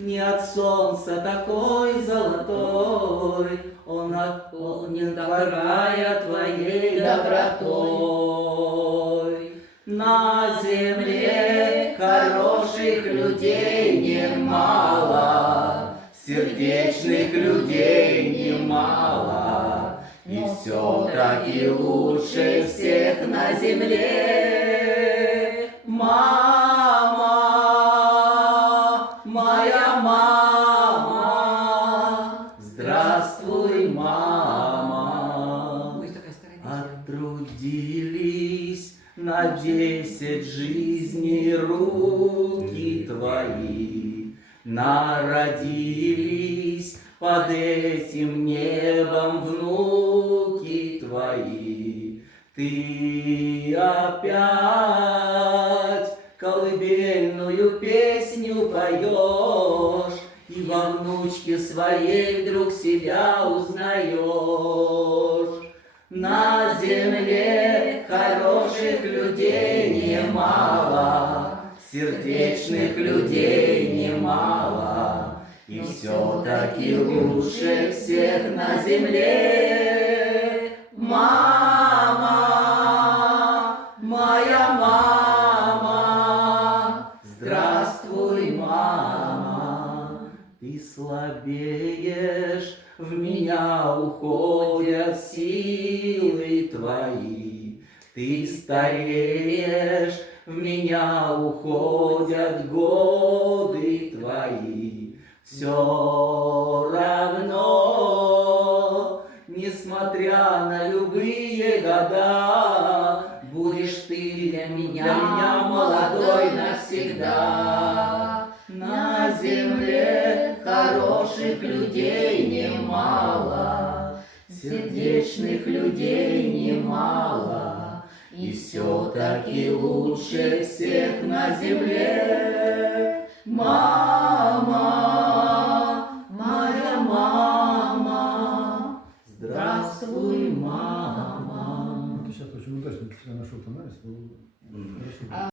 Не от солнца такой золотой, он наполнен до края твоей добротой. На земле хороших людей немало, сердечных людей немало, и все-таки лучше всех на земле мама, моя мама. Здравствуй, мама. Оттрудились на 10 жизней руки твои, народились под этим небом внуки твои. Ты опять колыбельную песню поешь, и во внучке своей вдруг себя узнаешь. На земле хороших людей немало, сердечных людей немало, и все-таки лучше всех на земле мама, моя мама. Здравствуй, мама. Ты слабеешь, в меня уходят силы твои. Ты стареешь, в меня уходят годы твои. Все равно, несмотря на любые года, будешь ты для меня молодой навсегда. На земле хороших людей немало, сердечных людей немало, и все-таки лучше всех на земле мама, моя мама. Здравствуй, мама. Сейчас очень удачно, если я нашел тональность, было хорошо.